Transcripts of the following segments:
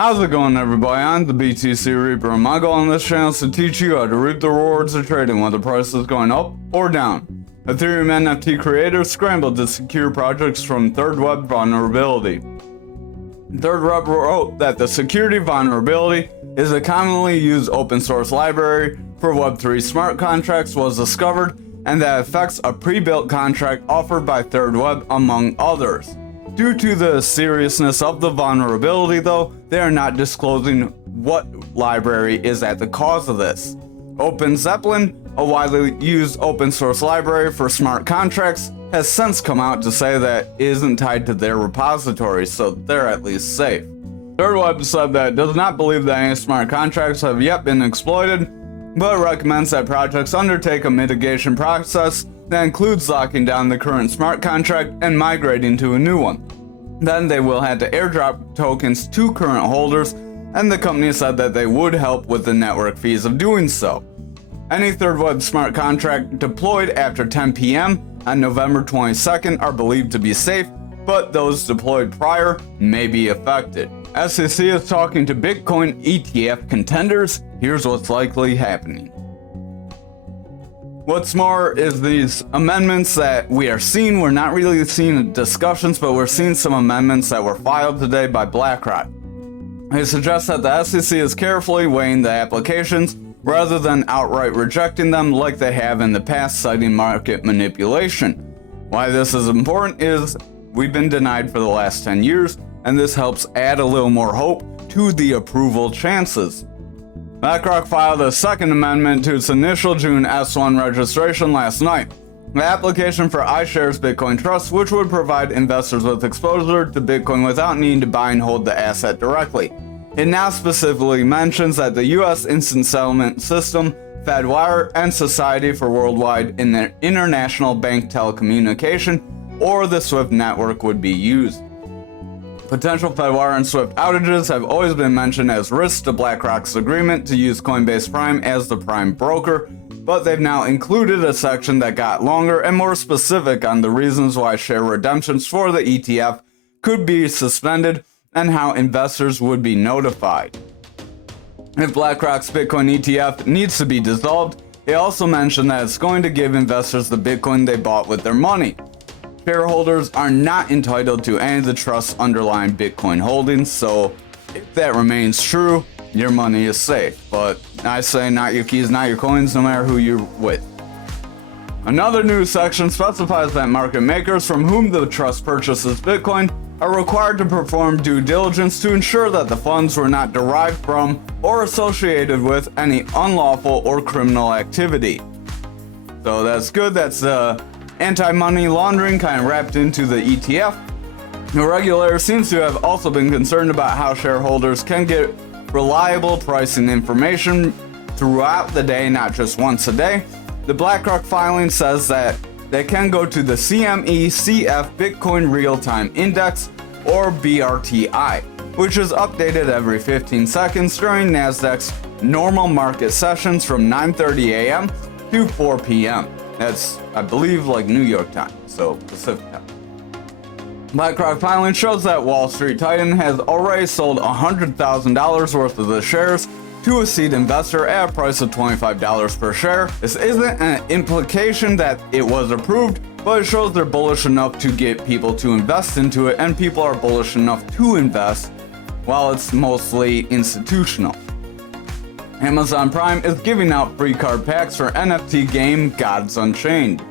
How's it going, everybody? I'm the BTC Reaper, and my goal on this channel is to teach you how to reap the rewards of trading whether price is going up or down. Ethereum NFT creators scrambled to secure projects from third web vulnerability. Third Web wrote that the security vulnerability is a commonly used open source library for Web3 smart contracts was discovered, and that affects a pre-built contract offered by Third Web, among others. Due to the seriousness of the vulnerability, though, they are not disclosing what library is at the cause of this. Open Zeppelin, a widely used open source library for smart contracts, has since come out to say that it isn't tied to their repository, so they're at least safe. Third Web said that it does not believe that any smart contracts have yet been exploited, but recommends that projects undertake a mitigation process that includes locking down the current smart contract and migrating to a new one. Then they will have to airdrop tokens to current holders, and the company said that they would help with the network fees of doing so. Any Third Web smart contract deployed after 10 p.m. on November 22nd are believed to be safe, but those deployed prior may be affected. SEC is talking to Bitcoin ETF contenders. Here's what's likely happening. What's more is these amendments that we are seeing, we're not really seeing discussions, but we're seeing some amendments that were filed today by BlackRock. It suggests that the SEC is carefully weighing the applications rather than outright rejecting them like they have in the past, citing market manipulation. Why this is important is we've been denied for the last 10 years, and this helps add a little more hope to the approval chances. BlackRock filed a second amendment to its initial June S1 registration last night. The application for iShares Bitcoin Trust, which would provide investors with exposure to Bitcoin without needing to buy and hold the asset directly. It now specifically mentions that the U.S. Instant Settlement System, Fedwire, and Society for Worldwide International Bank Telecommunication, or the SWIFT network, would be used. Potential Fedwire and SWIFT outages have always been mentioned as risks to BlackRock's agreement to use Coinbase Prime as the prime broker, but they've now included a section that got longer and more specific on the reasons why share redemptions for the ETF could be suspended and how investors would be notified. If BlackRock's Bitcoin ETF needs to be dissolved, they also mentioned that it's going to give investors the Bitcoin they bought with their money. Shareholders are not entitled to any of the trust's underlying Bitcoin holdings, so if that remains true, your money is safe. But I say not your keys, not your coins, no matter who you're with. Another new section specifies that market makers from whom the trust purchases Bitcoin are required to perform due diligence to ensure that the funds were not derived from or associated with any unlawful or criminal activity. So that's good. That's anti-money laundering kind of wrapped into the ETF. The regulator seems to have also been concerned about how shareholders can get reliable pricing information throughout the day, not just once a day. The BlackRock filing says that they can go to the CME CF Bitcoin Real-Time Index, or BRTI, which is updated every 15 seconds during NASDAQ's normal market sessions from 9:30 a.m. to 4 p.m. That's, I believe, like New York time, so Pacific time. BlackRock filing shows that Wall Street Titan has already sold $100,000 worth of the shares to a seed investor at a price of $25 per share. This isn't an implication that it was approved, but it shows they're bullish enough to get people to invest into it, and people are bullish enough to invest while it's mostly institutional. Amazon Prime is giving out free card packs for NFT game Gods Unchained.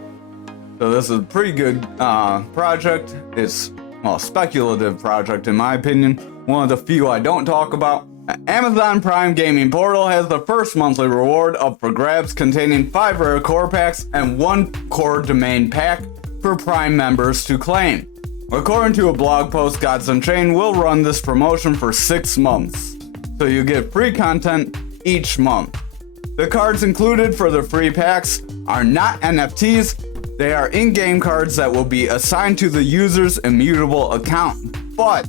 So this is a pretty good project. It's a speculative project in my opinion. One of the few I don't talk about. Amazon Prime Gaming Portal has the first monthly reward up for grabs, containing 5 rare core packs and 1 core domain pack for Prime members to claim. According to a blog post, Gods Unchained will run this promotion for 6 months, so you get free content each month. The cards included for the free packs are not NFTs, they are in-game cards that will be assigned to the user's immutable account, but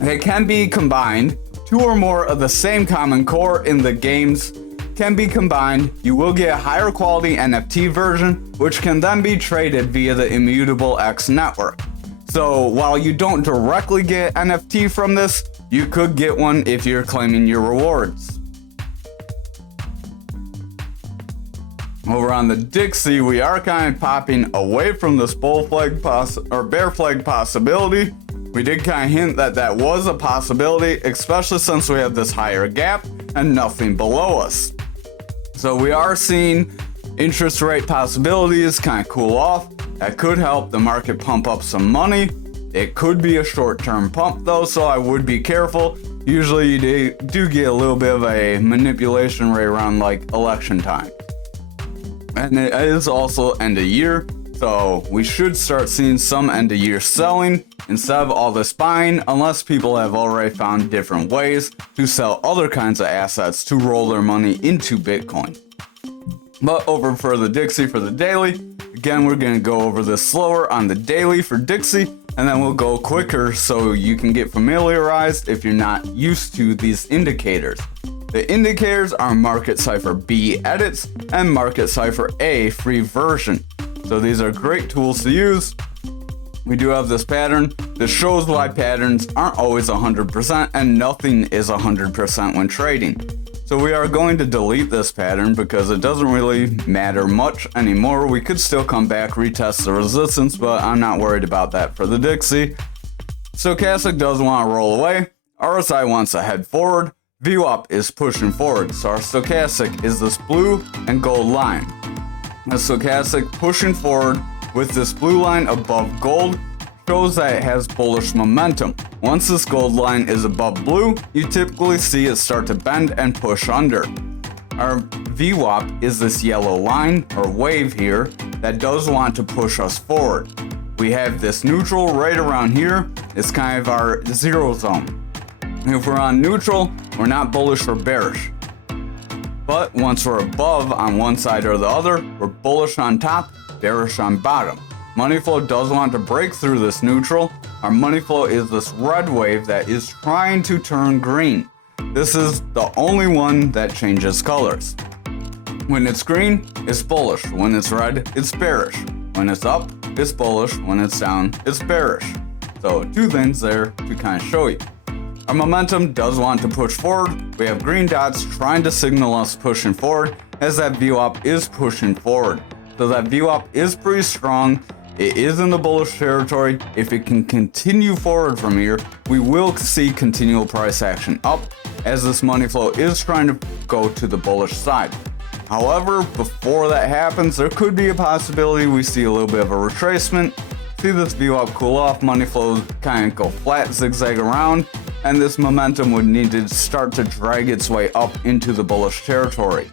they can be combined. 2 or more of the same common core in the games can be combined. You will get a higher quality NFT version, which can then be traded via the Immutable X network. So while you don't directly get NFT from this, you could get one if you're claiming your rewards. Over on the Dixie, we are kind of popping away from this bull flag bear flag possibility. We did kind of hint that that was a possibility, especially since we have this higher gap and nothing below us. So we are seeing interest rate possibilities kind of cool off. That could help the market pump up some money. It could be a short-term pump though, so I would be careful. Usually you do get a little bit of a manipulation right around like election time. And it is also end of year, so we should start seeing some end of year selling instead of all this buying, unless people have already found different ways to sell other kinds of assets to roll their money into Bitcoin. But over for the Dixie for the daily, again, we're going to go over this slower on the daily for Dixie, and then we'll go quicker so you can get familiarized if you're not used to these indicators. The indicators are Market Cipher B edits and Market Cipher A free version. So these are great tools to use. We do have this pattern. This shows why patterns aren't always 100% and nothing is 100% when trading. So we are going to delete this pattern because it doesn't really matter much anymore. We could still come back, retest the resistance, but I'm not worried about that for the Dixie. Stochastic does want to roll away. RSI wants to head forward. VWAP is pushing forward, so our stochastic is this blue and gold line. The stochastic pushing forward with this blue line above gold shows that it has bullish momentum. Once this gold line is above blue, you typically see it start to bend and push under. Our VWAP is this yellow line or wave here that does want to push us forward. We have this neutral right around here. It's kind of our zero zone. If we're on neutral, we're not bullish or bearish. But once we're above on one side or the other, we're bullish on top, bearish on bottom. Money flow does want to break through this neutral. Our money flow is this red wave that is trying to turn green. This is the only one that changes colors. When it's green, it's bullish. When it's red, it's bearish. When it's up, it's bullish. When it's down, it's bearish. So two things there to kind of show you. Our momentum does want to push forward. We have green dots trying to signal us pushing forward as that VWAP is pushing forward. So that VWAP is pretty strong. It is in the bullish territory. If it can continue forward from here, we will see continual price action up as this money flow is trying to go to the bullish side. However, before that happens, there could be a possibility we see a little bit of a retracement. See this VWAP cool off, money flow kind of go flat, zigzag around, and this momentum would need to start to drag its way up into the bullish territory.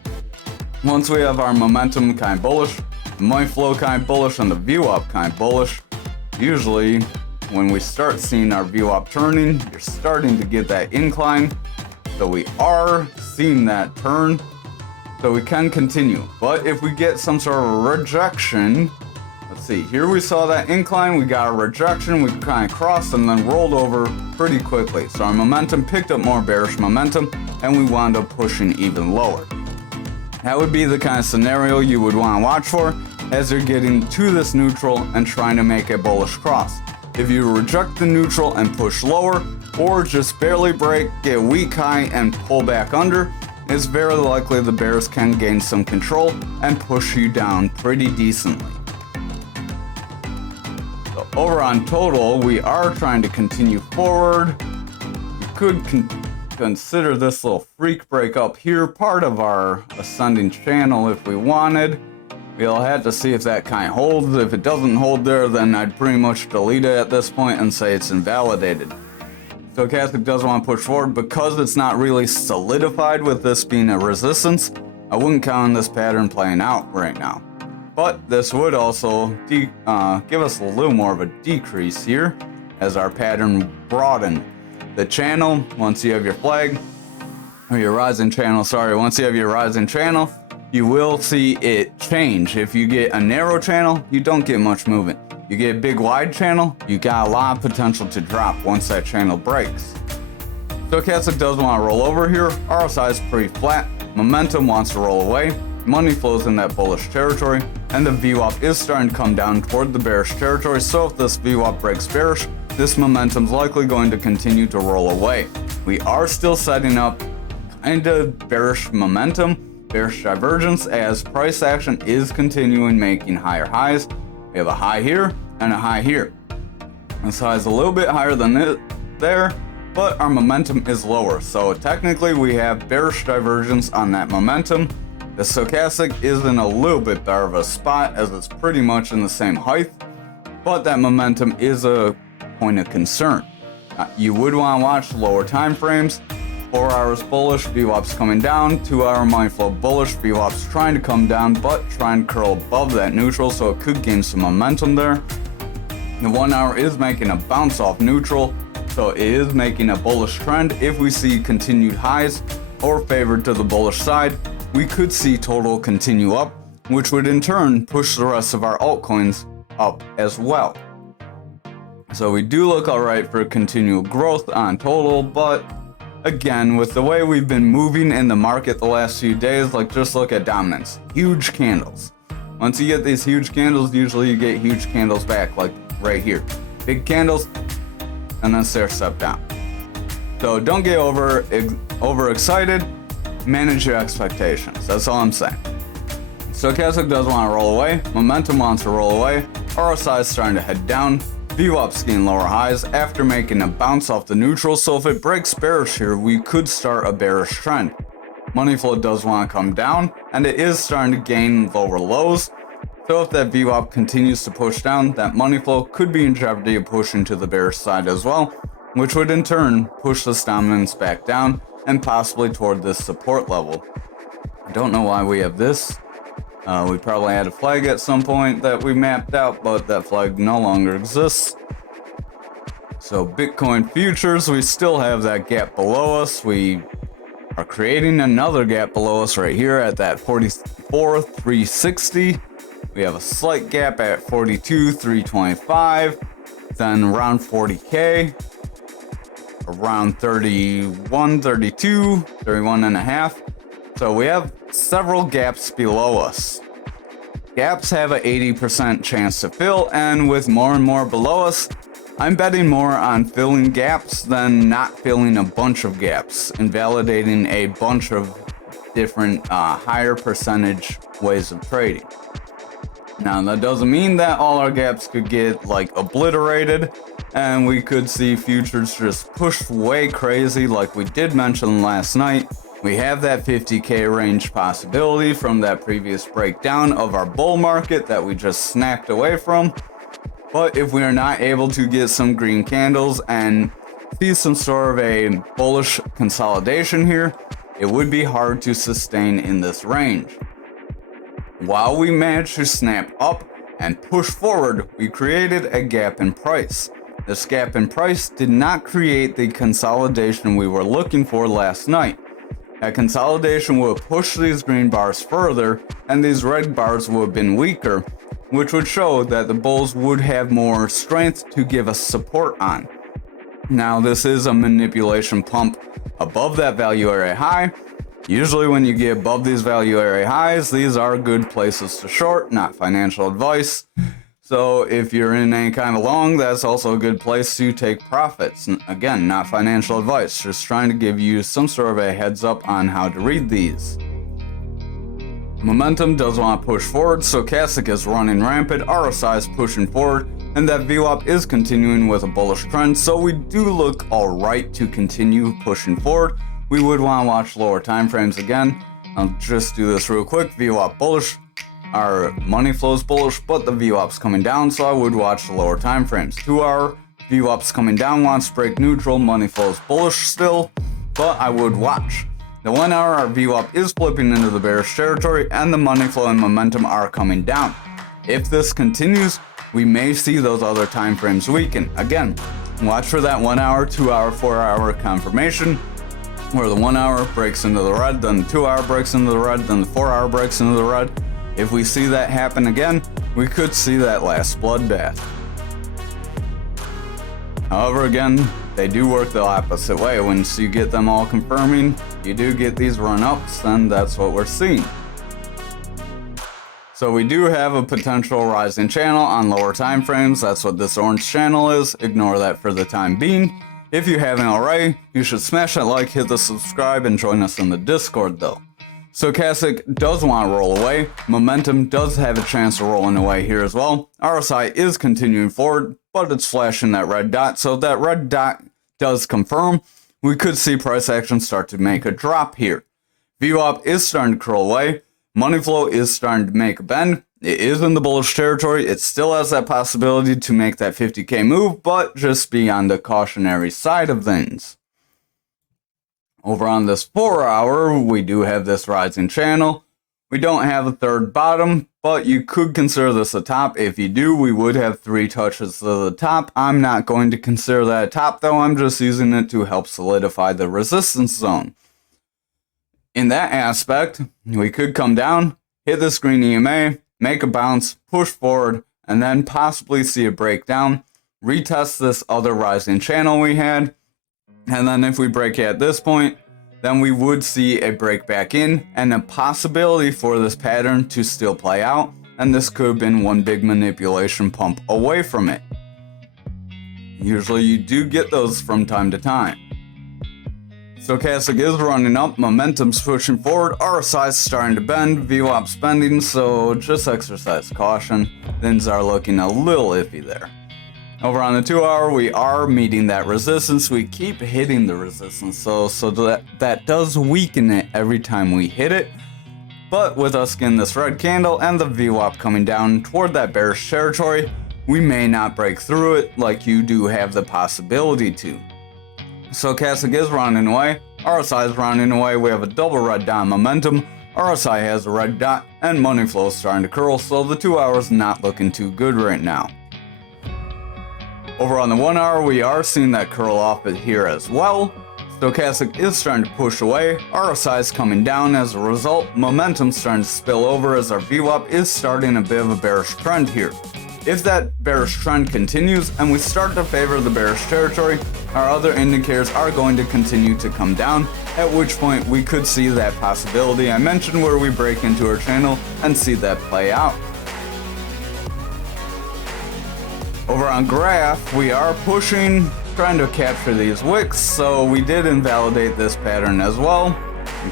Once we have our momentum kind of bullish, money flow kind of bullish, and the VWAP kind of bullish, usually when we start seeing our VWAP turning, you're starting to get that incline. So we are seeing that turn, so we can continue. But if we get some sort of rejection, let's see, here we saw that incline, we got a rejection, we kind of crossed and then rolled over pretty quickly. So our momentum picked up more bearish momentum and we wound up pushing even lower. That would be the kind of scenario you would want to watch for as you're getting to this neutral and trying to make a bullish cross. If you reject the neutral and push lower, or just barely break, get a weak high and pull back under, it's very likely the bears can gain some control and push you down pretty decently. So over on total, we are trying to continue forward. You could consider this little freak break up here part of our ascending channel if we wanted. We'll have to see if that kind of holds. If it doesn't hold there, then I'd pretty much delete it at this point and say it's invalidated. Stochastic does want to push forward because it's not really solidified with this being a resistance. I wouldn't count on this pattern playing out right now. But this would also give us a little more of a decrease here as our pattern broadened. The channel, once you have your flag, or your rising channel, once you have your rising channel, you will see it change. If you get a narrow channel, you don't get much movement. You get a big wide channel, you got a lot of potential to drop once that channel breaks. Stochastic does want to roll over here. RSI is pretty flat. Momentum wants to roll away. Money flows in that bullish territory, and the VWAP is starting to come down toward the bearish territory. So if this VWAP breaks bearish, this momentum is likely going to continue to roll away. we are still setting up kind of bearish momentum, bearish divergence, as price action is continuing making higher highs. We have a high here and a high here. This high is a little bit higher than it there, but our momentum is lower. So technically we have bearish divergence on that momentum. The stochastic is in a little bit better of a spot as it's pretty much in the same height, but that momentum is a point of concern. You would want to watch lower time frames. 4 hours bullish, VWAP's coming down. 2 hour money flow bullish, VWAP's trying to come down, but trying to curl above that neutral, so it could gain some momentum there. The 1 hour is making a bounce off neutral, so it is making a bullish trend. If we see continued highs or favored to the bullish side, we could see total continue up, which would in turn push the rest of our altcoins up as well. So we do look alright for continual growth on total, but again, with the way we've been moving in the market the last few days, like just look at dominance, huge candles. Once you get these huge candles, usually you get huge candles back, like right here. Big candles, and then stair step down. So don't get overexcited, manage your expectations, that's all I'm saying. Stochastic does want to roll away, momentum wants to roll away, RSI is starting to head down, VWAP's getting lower highs after making a bounce off the neutral, so if it breaks bearish here, we could start a bearish trend. Money flow does want to come down, and it is starting to gain lower lows, so if that VWAP continues to push down, that money flow could be in jeopardy of pushing to the bearish side as well, which would in turn push this dominance back down and possibly toward this support level. I don't know why we have this. We probably had a flag at some point that we mapped out, but that flag no longer exists. So Bitcoin futures, we still have that gap below us. We are creating another gap below us right here at that 44,360. We have a slight gap at 42,325, then around 40K, around 31, 32, 31 and a half. So we have several gaps below us. Gaps have an 80% chance to fill, and with more and more below us, I'm betting more on filling gaps than not filling a bunch of gaps, invalidating a bunch of different higher percentage ways of trading. Now that doesn't mean that all our gaps could get like obliterated and we could see futures just push way crazy like we did mention last night. We have that 50K range possibility from that previous breakdown of our bull market that we just snapped away from. But if we are not able to get some green candles and see some sort of a bullish consolidation here, it would be hard to sustain in this range. While we managed to snap up and push forward, we created a gap in price. This gap in price did not create the consolidation we were looking for last night. That consolidation would have pushed these green bars further, and these red bars would have been weaker, which would show that the bulls would have more strength to give us support on. Now this is a manipulation pump above that value area high. Usually when you get above these value area highs, these are good places to short, not financial advice. So if you're in any kind of long, that's also a good place to take profits. Again, not financial advice, just trying to give you some sort of a heads up on how to read these. Momentum does want to push forward, stochastic is running rampant, RSI is pushing forward, and that VWAP is continuing with a bullish trend, so we do look alright to continue pushing forward. We would want to watch lower time frames again. I'll just do this real quick. VWAP bullish, our money flows bullish, but the VWAP's coming down, so I would watch the lower time frames. 2 hour VWAP's coming down, wants to break neutral, money flows bullish still, but I would watch. The 1 hour, our VWAP is flipping into the bearish territory, and the money flow and momentum are coming down. If this continues, we may see those other time frames weaken. Again, watch for that 1 hour, 2 hour, 4 hour confirmation, where the 1 hour breaks into the red, then the 2 hour breaks into the red, then the 4 hour breaks into the red. If we see that happen again, we could see that last bloodbath. However, again, they do work the opposite way. Once you get them all confirming, you do get these run-ups, then that's what we're seeing. So we do have a potential rising channel on lower time frames. That's what this orange channel is. Ignore that for the time being. If you haven't already, you should smash that like, hit the subscribe, and join us in the Discord though. Stochastic does want to roll away. Momentum does have a chance of rolling away here as well. RSI is continuing forward, but it's flashing that red dot. So if that red dot does confirm, we could see price action start to make a drop here. VWAP is starting to curl away. Money flow is starting to make a bend. It is in the bullish territory. It still has that possibility to make that 50k move, but just be on the cautionary side of things. Over on this 4 hour, we do have this rising channel. We don't have a third bottom, but you could consider this a top. If you do, we would have 3 touches to the top. I'm not going to consider that a top though. I'm just using it to help solidify the resistance zone. In that aspect, we could come down, hit this green EMA, make a bounce, push forward, and then possibly see a breakdown, retest this other rising channel we had, and then if we break at this point, then we would see a break back in and a possibility for this pattern to still play out, and this could have been one big manipulation pump away from it. Usually you do get those from time to time. Stochastic is running up, momentum's pushing forward, RSI is starting to bend, VWAP's bending, so just exercise caution. Things are looking a little iffy there. Over on the 2 hour, we are meeting that resistance. We keep hitting the resistance, so that does weaken it every time we hit it. But with us getting this red candle and the VWAP coming down toward that bearish territory, we may not break through it like you do have the possibility to. Stochastic is rounding away, RSI is rounding away, we have a double red dot momentum, RSI has a red dot, and money flow is starting to curl, so the 2 hours not looking too good right now. Over on the 1 hour, we are seeing that curl off here as well. Stochastic is starting to push away, RSI is coming down as a result, momentum starting to spill over as our VWAP is starting a bit of a bearish trend here. If that bearish trend continues and we start to favor the bearish territory, our other indicators are going to continue to come down, at which point we could see that possibility I mentioned where we break into our channel and see that play out. Over on graph, we are pushing, trying to capture these wicks, so we did invalidate this pattern as well.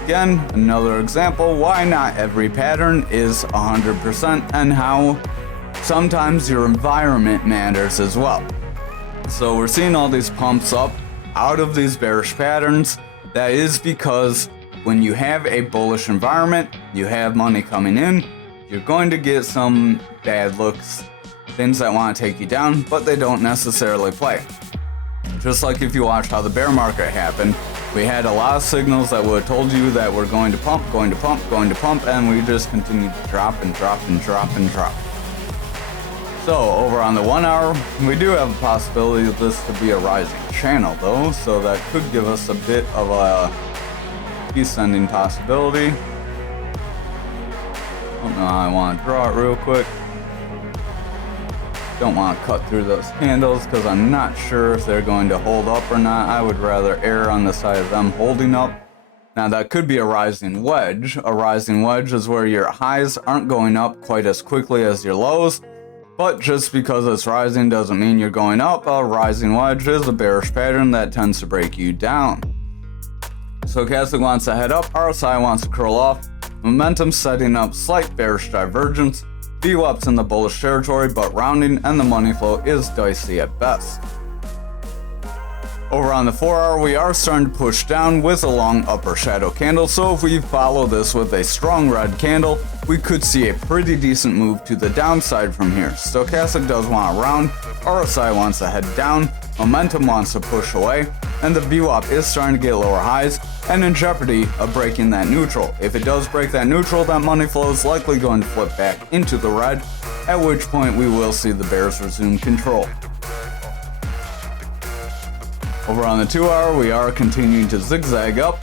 Again, another example why not every pattern is 100% and how sometimes your environment matters as well. So we're seeing all these pumps up out of these bearish patterns. That is because when you have a bullish environment, you have money coming in, you're going to get some bad looks, things that want to take you down, but they don't necessarily play. Just like if you watched how the bear market happened, we had a lot of signals that would have told you that we're going to pump, going to pump, going to pump, and we just continued to drop and drop and drop and drop. So over on the 1 hour, we do have a possibility of this to be a rising channel though, so that could give us a bit of a descending possibility. Oh no, I want to draw it real quick. Don't want to cut through those candles because I'm not sure if they're going to hold up or not. I would rather err on the side of them holding up. Now that could be a rising wedge. A rising wedge is where your highs aren't going up quite as quickly as your lows. But just because it's rising doesn't mean you're going up. A rising wedge is a bearish pattern that tends to break you down. Stochastic wants to head up, RSI wants to curl off, momentum setting up slight bearish divergence, VWAP's in the bullish territory but rounding, and the money flow is dicey at best. Over on the 4 hour, we are starting to push down with a long upper shadow candle, so if we follow this with a strong red candle, we could see a pretty decent move to the downside from here. Stochastic does want to round, RSI wants to head down, momentum wants to push away, and the VWAP is starting to get lower highs and in jeopardy of breaking that neutral. If it does break that neutral, that money flow is likely going to flip back into the red, at which point we will see the bears resume control. Over on the 2 hour, we are continuing to zigzag up.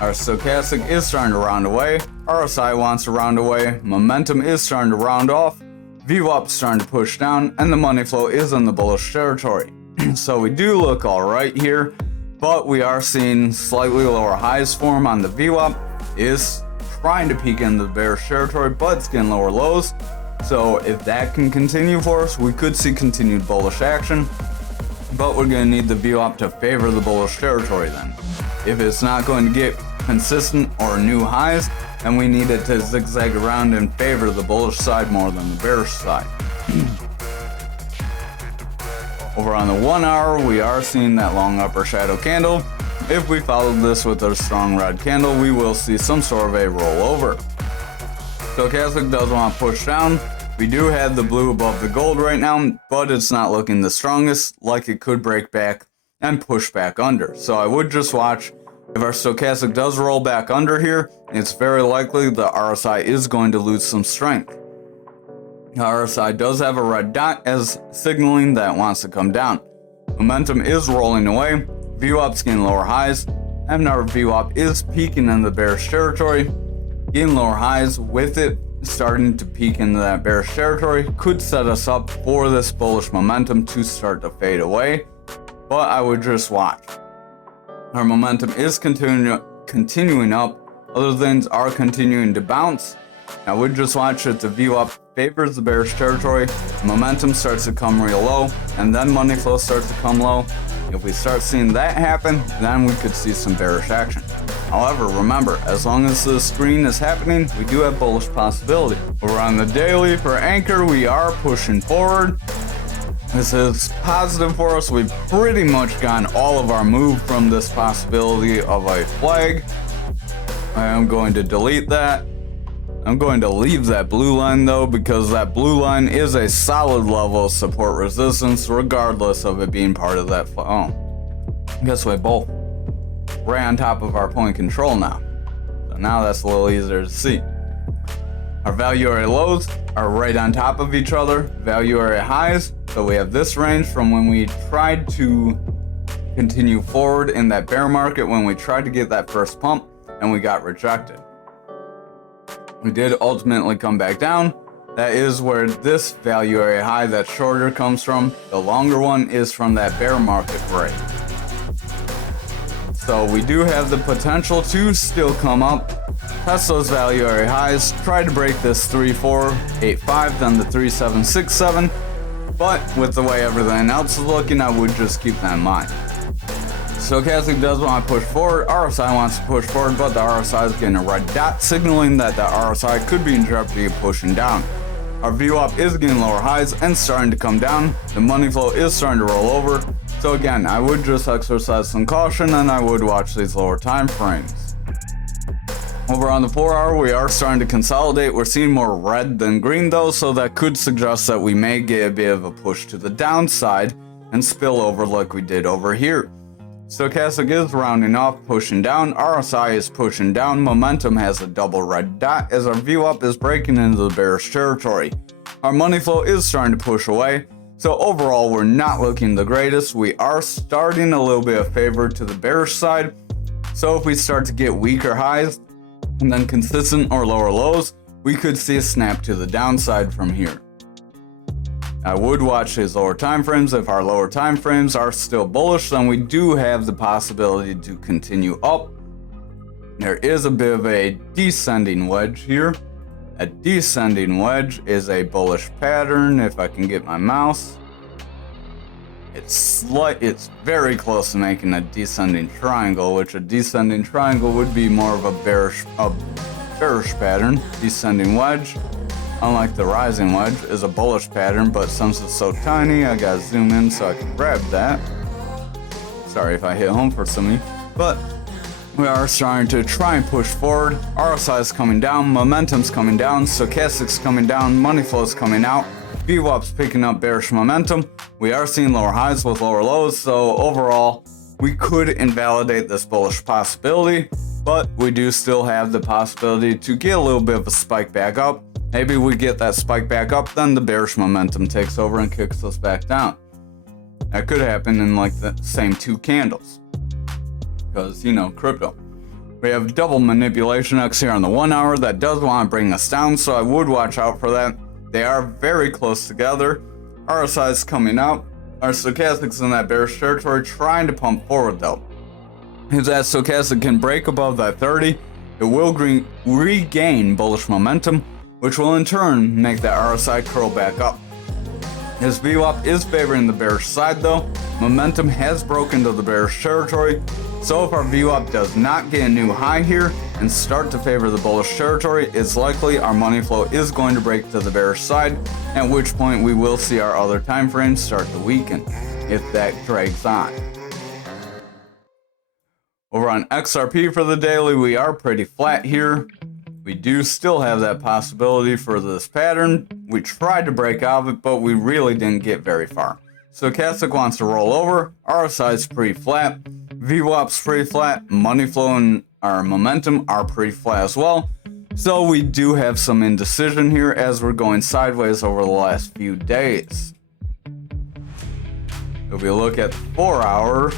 Our stochastic is starting to round away, RSI wants to round away, momentum is starting to round off, VWAP is starting to push down, and the money flow is in the bullish territory. So we do look alright here, but we are seeing slightly lower highs form on the VWAP. Is trying to peak into the bearish territory, but it's getting lower lows. So if that can continue for us, we could see continued bullish action. but we're going to need the VWAP to favor the bullish territory then. If it's not going to get consistent or new highs, then we need it to zigzag around and favor the bullish side more than the bearish side. Over on the 1 hour, we are seeing that long upper shadow candle. If we follow this with a strong red candle, we will see some sort of a rollover. Stochastic does want to push down. We do have the blue above the gold right now, but it's not looking the strongest, like it could break back and push back under. So I would just watch. If our stochastic does roll back under here, it's very likely the RSI is going to lose some strength. The RSI does have a red dot as signaling that it wants to come down. Momentum is rolling away, VWAP's getting lower highs, and our VWAP is peaking in the bearish territory. Getting lower highs with it starting to peak into that bearish territory could set us up for this bullish momentum to start to fade away, but I would just watch. Our momentum is continuing up, other things are continuing to bounce. I would just watch if the VWAP favors the bearish territory, momentum starts to come real low, and then money flow starts to come low. If we start seeing that happen, then we could see some bearish action. However, remember, as long as the screen is happening, we do have bullish possibility. Over on the daily for Anchor, we are pushing forward. This is positive for us. We've pretty much gotten all of our move from this possibility of a flag. I am going to delete that. I'm going to leave that blue line though, because that blue line is a solid level of support resistance regardless of it being part of that flag. Oh, guess we both right on top of our point control now. So now that's a little easier to see. Our value area lows are right on top of each other. Value area highs. So we have this range from when we tried to continue forward in that bear market, when we tried to get that first pump and we got rejected. We did ultimately come back down. That is where this value area high, that shorter, comes from. The longer one is from that bear market break. So we do have the potential to still come up, test those value area highs, try to break this 3485, then the 3767. But with the way everything else is looking, I would just keep that in mind. Stochastic does want to push forward, RSI wants to push forward, but the RSI is getting a red dot, signaling that the RSI could be in jeopardy of pushing down. Our VWAP is getting lower highs and starting to come down. The money flow is starting to roll over. So again, I would just exercise some caution and I would watch these lower time frames. Over on the 4 hour, we are starting to consolidate. We're seeing more red than green though, so that could suggest that we may get a bit of a push to the downside and spill over like we did over here. Stochastic is rounding off, pushing down. RSI is pushing down. Momentum has a double red dot as our VWAP is breaking into the bearish territory. Our money flow is starting to push away. So overall, we're not looking the greatest. We are starting a little bit of favor to the bearish side. So if we start to get weaker highs and then consistent or lower lows, we could see a snap to the downside from here. I would watch these lower time frames. If our lower time frames are still bullish, then we do have the possibility to continue up. There is a bit of a descending wedge here. A descending wedge is a bullish pattern. If I can get my mouse, it's very close to making a descending triangle, which a descending triangle would be more of a bearish pattern. Descending wedge, unlike the rising wedge, is a bullish pattern, but since it's so tiny, I gotta zoom in so I can grab that. Sorry if I hit home for some of you, but we are starting to try and push forward. RSI is coming down, momentum's coming down, stochastic's coming down, money flow's coming out, VWAP's picking up bearish momentum. We are seeing lower highs with lower lows, so overall, we could invalidate this bullish possibility, but we do still have the possibility to get a little bit of a spike back up. Maybe we get that spike back up, then the bearish momentum takes over and kicks us back down. That could happen in like the same 2 candles. Because, you know, crypto. We have double manipulation X here on the 1 hour. That does want to bring us down, so I would watch out for that. They are very close together. RSI is coming out. Our stochastic's in that bearish territory, trying to pump forward though. If that stochastic can break above that 30, it will regain bullish momentum, which will in turn make that RSI curl back up. His VWAP is favoring the bearish side though. Momentum has broken to the bearish territory. So if our VWAP does not get a new high here and start to favor the bullish territory, it's likely our money flow is going to break to the bearish side, at which point we will see our other time frames start to weaken if that drags on. Over on XRP for the daily, we are pretty flat here. We do still have that possibility for this pattern. We tried to break out of it, but we really didn't get very far. Stochastic wants to roll over. RSI is pretty flat. VWAP's pretty flat. Money flow and our momentum are pretty flat as well. So we do have some indecision here as we're going sideways over the last few days. If we look at the 4 hour,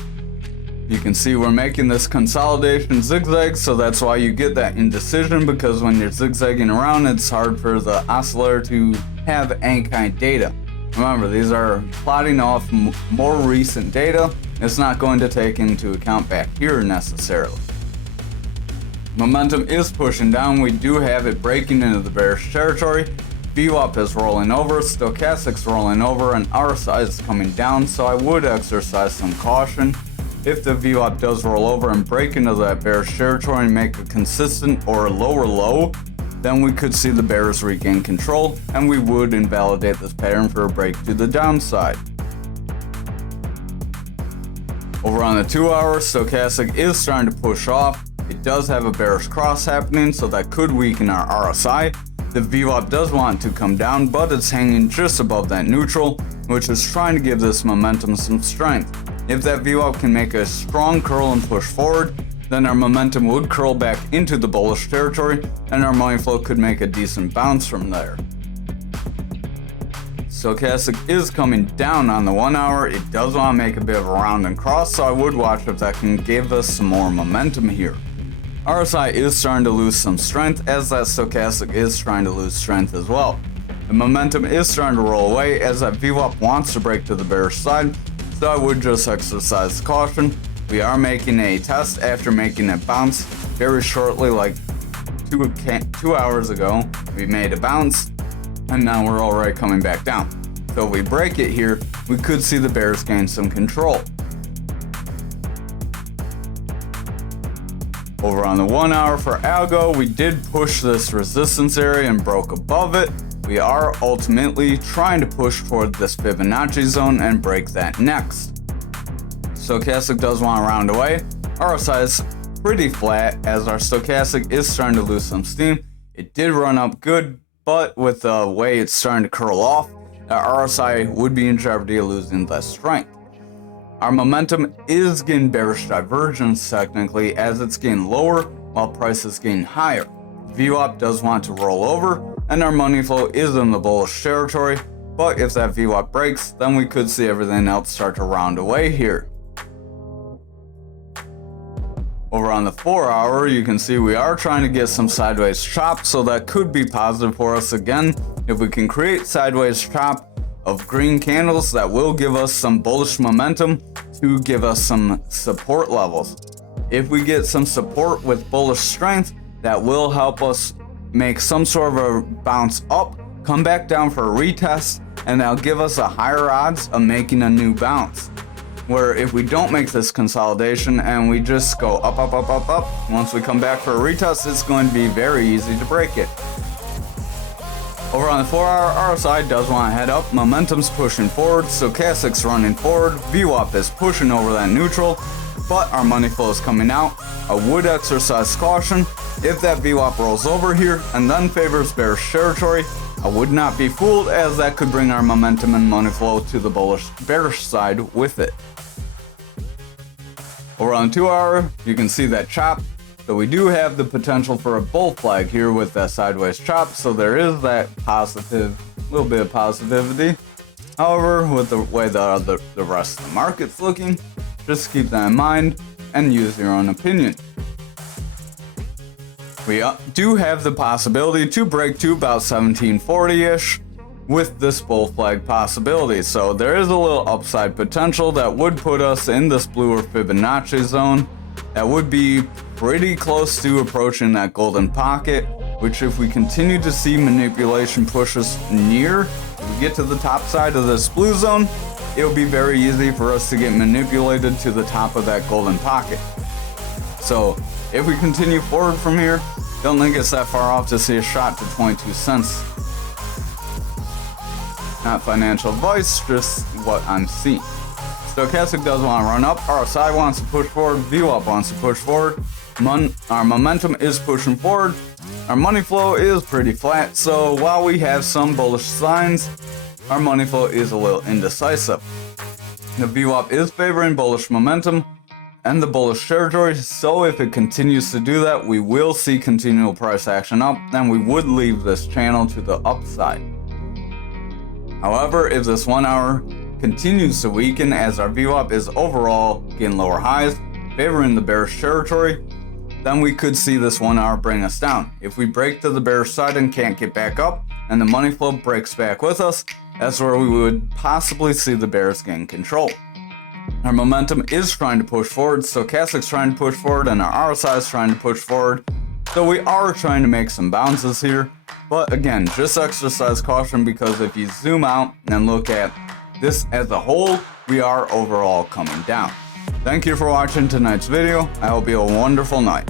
you can see we're making this consolidation zigzag, so that's why you get that indecision, because when you're zigzagging around, it's hard for the oscillator to have any kind of data. Remember, these are plotting off more recent data. It's not going to take into account back here necessarily. Momentum is pushing down. We do have it breaking into the bearish territory. VWAP is rolling over, Stochastic's rolling over, and RSI is coming down, so I would exercise some caution. If the VWAP does roll over and break into that bearish territory and make a consistent or lower low, then we could see the bears regain control, and we would invalidate this pattern for a break to the downside. Over on the 2 hour, Stochastic is starting to push off. It does have a bearish cross happening, so that could weaken our RSI. The VWAP does want to come down, but it's hanging just above that neutral, which is trying to give this momentum some strength. If that VWAP can make a strong curl and push forward, then our momentum would curl back into the bullish territory, and our money flow could make a decent bounce from there. Stochastic is coming down on the 1 hour. It does want to make a bit of a round and cross, so I would watch if that can give us some more momentum here. RSI is starting to lose some strength, as that Stochastic is trying to lose strength as well. The momentum is starting to roll away as that VWAP wants to break to the bearish side, so I would just exercise caution. We are making a test after making a bounce very shortly, like 2 hours ago. We made a bounce, and now we're already coming back down. So if we break it here, we could see the bears gain some control. Over on the 1 hour for Algo, we did push this resistance area and broke above it. We are ultimately trying to push toward this Fibonacci zone and break that next. Stochastic does want to round away. RSI is pretty flat as our Stochastic is starting to lose some steam. It did run up good, but with the way it's starting to curl off, our RSI would be in jeopardy of losing less strength. Our momentum is getting bearish divergence technically, as it's getting lower while price is getting higher. VWAP does want to roll over, and our money flow is in the bullish territory, but if that VWAP breaks, then we could see everything else start to round away here. Over on the 4 hour, you can see we are trying to get some sideways chop, so that could be positive for us again. If we can create sideways chop of green candles, that will give us some bullish momentum to give us some support levels. If we get some support with bullish strength, that will help us make some sort of a bounce up, come back down for a retest, and that'll give us a higher odds of making a new bounce. Where if we don't make this consolidation and we just go up, up, up, up, up, once we come back for a retest, it's going to be very easy to break it. Over on the 4 hour, RSI does want to head up, momentum's pushing forward, Stochastic's running forward, VWAP is pushing over that neutral, but our money flow is coming out. I would exercise caution. If that VWAP rolls over here and then favors bearish territory, I would not be fooled, as that could bring our momentum and money flow to the bearish side with it. Over on the 2 hour, you can see that chop. So we do have the potential for a bull flag here with that sideways chop, so there is that little bit of positivity. However, with the way the rest of the market's looking, just keep that in mind and use your own opinion. We do have the possibility to break to about 1740-ish with this bull flag possibility, so there is a little upside potential that would put us in this blue or Fibonacci zone. That would be pretty close to approaching that golden pocket, which if we continue to see manipulation push us near, get to the top side of this blue zone, it will be very easy for us to get manipulated to the top of that golden pocket. So if we continue forward from here, don't think it's that far off to see a shot to 22 cents. Not financial advice, just what I'm seeing. Stochastic does want to run up, RSI wants to push forward, VWAP wants to push forward, our momentum is pushing forward, our money flow is pretty flat, so while we have some bullish signs, our money flow is a little indecisive. The VWAP is favoring bullish momentum and the bullish territory, so if it continues to do that, we will see continual price action up, and we would leave this channel to the upside. However, if this 1 hour continues to weaken as our VWAP is overall getting lower highs, favoring the bearish territory, then we could see this 1 hour bring us down. If we break to the bearish side and can't get back up, and the money flow breaks back with us, that's where we would possibly see the bears gain control. Our momentum is trying to push forward, Stochastic's trying to push forward, and our RSI is trying to push forward. So we are trying to make some bounces here, but again, just exercise caution, because if you zoom out and look at this as a whole, we are overall coming down. Thank you for watching tonight's video. I hope you have a wonderful night.